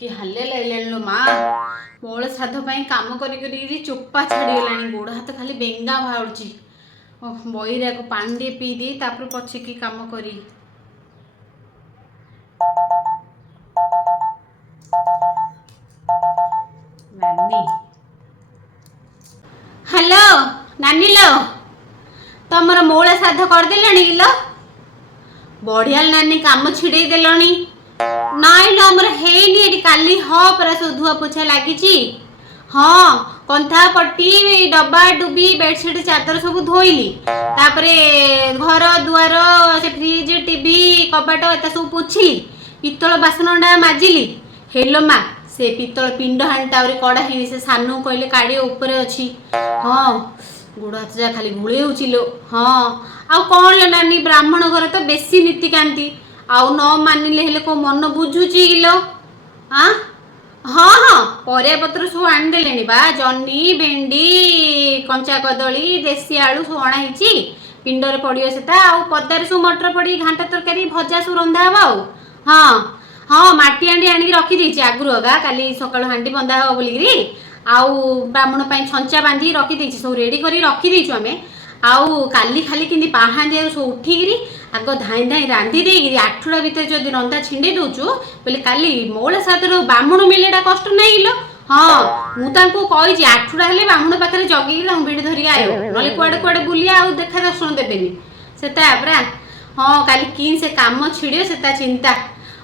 कि हाले लाइलानी माँ मोल श्राद्ध काम करी चोपा छाड़गलानी गोड़ हाथ खाली बेंगा बाहर बईरा को पानी टे पी दे तापर पछे की काम करी। नानी हेलो नानी लो तमर मोल श्राद्ध करदेलानी लो बढ़िया नानी काम छिड़े देलनी नाई लो हमर हेनी काली परा सब धुआ पोछा लगी। हाँ कंथा पट्टी डब्बा डुबी बेडसीट चादर सब धोइली तापरे घर दुआर से फ्रिज टीवी कबाट एता सब पोछिली पितल बासनडा माजिली हेलो माँ से पितल पिंड हांडा कड़ा है से सानू कहले काड़ी ऊपर अच्छी। हाँ गोड़ हाथ जा खाली गुले लो। हाँ आ कौन लो नानी ब्राह्मण घर तो बेसी नीतिकांति आउ न मानिले हेले को मन बुझुची लो। हाँ हाँ हाँ परिया पत्र सब आनीदेले बा जन्नी भेंडी कंचा कदली देसी आलू सब अणाई पिंडरे पड़ियो सेटा आउ पदार सब मटर पड़ी घांटा तरकारी भजा सब रंधा हवा आउ। हाँ हाँ माटी हांडी आनिक रखी आगुरी अगा काली सकाळ हांडी बंधा हवा बोलिकी आउ ब्राह्मण पाई छंचा बांधी रखी सब रेडी करी रखी आमे आउ काली खाली कि पाहांदिया सब उठिकी आग धाई धाई रांधि दे आठुड़ा भितर जब रंधा छिंडे दौचु बोले काली मोल श्राद्ध बामुण मिलेटा कष्ट नहीं लो। हाँ मुझे आठुड़ा हेले बामुण पाखे जगेगी भिड़ धरिक आयो ना कुआड़े कुआड़े बुलिया आउ देखा दर्शन देवेनि सेटा परा। हाँ काली कि से काम छिड़े से चिंता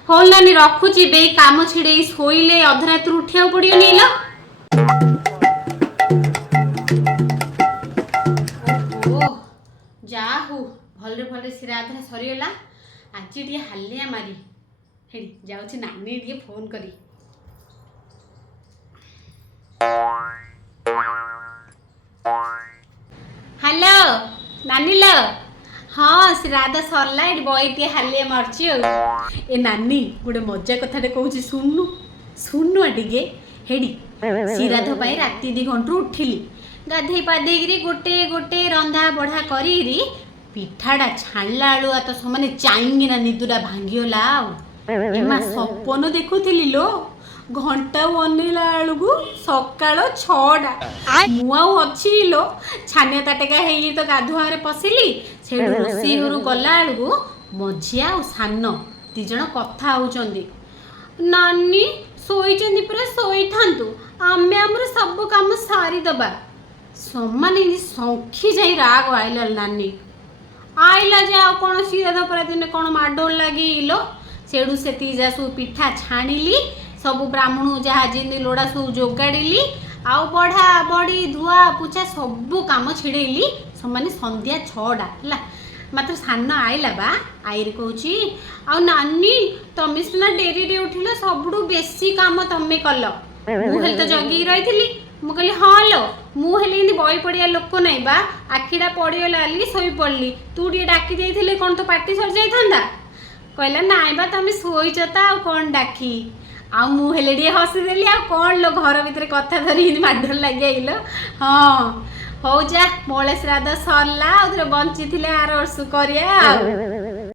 हो नानी रखुची बे काम छिड़े शोइले अधरात उठिया पड़ो नहीं लो। जा हूँ भलरे भलरे श्राद्ध सरीगला आज टे हालिया मारी हेड़ी जाऊँ नानी टे फोन करी। हेलो नानी लो हाँ श्राद्ध सरला ये बई टे हालिया मारची ए नानी गोटे मजा कथाटे कहूँ शुणु शुणु टे हेड़ी श्राद्ध राति 2 घंटू उठिली गाधे पाधे गोटे गोटे रंधा बढ़ा करी पिठाटा छाणला बेलू तो समाने चाइंगिना निदुरा भांगीगला एमा सपन देखुली लो घंटा अनेला बेलू सकाळ 6टा मुआउ अच्छी लो छानिया ताटेका है तो गाधुआ पशिली से रोषे घर गला बेलू मझिया और सान दिज कथा होउचंदी नानी शोइचंदी पूरा शोई थांतु आमे हमर सब काम सारी दबा सम्मानी सौखी जाई राग आइला नानी आइला जे आ कौन श्राद्ध पर दिन कौन माडोल लगी लो सेडू से जा सब पिठा छाणिली सब ब्राह्मण जहाँ जिंदी लोड़ा सब जोगाड़ी आउ बढ़ा बड़ी धुआ पुछा सब काम छिड़ेली सम्मानी संध्या 6टा है मात्र सान आइला बा आई कहूँ आ नानी तमें सीना डेरी रे उठिल सबुठू बेसी काम तमें कल मुझे तो जगी रही मु कहली हाँ लो मुझे बई पड़िया लोक ना बा आखिटा पड़गला शोई पड़ली तू टे डाकी दे कौन तो पार्टी सर जाता कहला नाई बा तुम शोच तो कौन डाकी आ मुझे टे हसीदेली आ कौन लो घर भितर कथा धरी माडल लगे आइल। हाँ हौ जा मोल श्राद्ध सरला बंची आर वर्ष करिया।